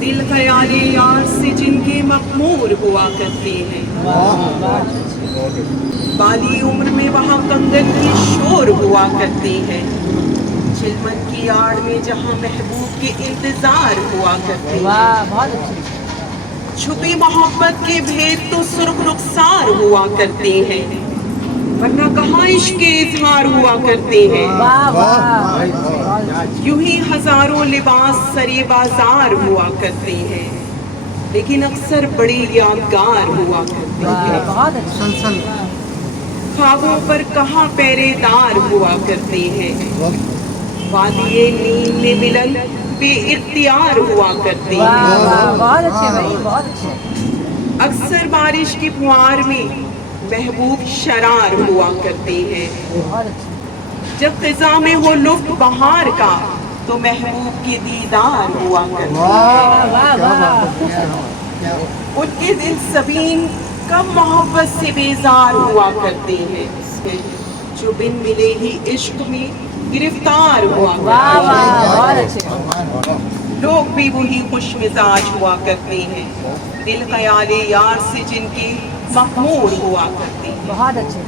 दिल ख्याले यार से जिनके मखमूर हुआ करते हैं, बाली उम्र में वहाँ कंगन के शोर हुआ करते हैं, चिलमन की आड़ में जहाँ महबूब के इंतजार हुआ करते हैं, छुपी मोहब्बत के भेद तो सुर्ख रुखसार हुआ करते हैं, वरना कहाँ इश्क के इजहार हुआ करते हैं। यूं ही हजारों लिबास सरे बाजार हुआ करते हैं, लेकिन अक्सर बड़े यादगार हुआ करते हैं। ख्वाबों पर कहाँ पहरेदार हुआ करते हैं, वादिये नींद में मिलन बे इख्तियार हुआ करते हैं। बहुत अच्छे भाई, बहुत अच्छे। अक्सर बारिश की फुहार में महबूब शरार हुआ करते हैं, बहुत अच्छे। जब क़िज़ा में हो लुफ्त बहार का तो महबूब के दीदार हुआ करते हैं। उनके दिल सबीन कब मोहब्बत से बेजार हुआ करते हैं, जो बिन मिले ही इश्क में गिरफ्तार हुआ करते हैं। लोग भी वही खुश मिजाज हुआ करते हैं, दिल ख्याले यार से जिनके मखमूर हुआ करते हैं। बहुत अच्छे।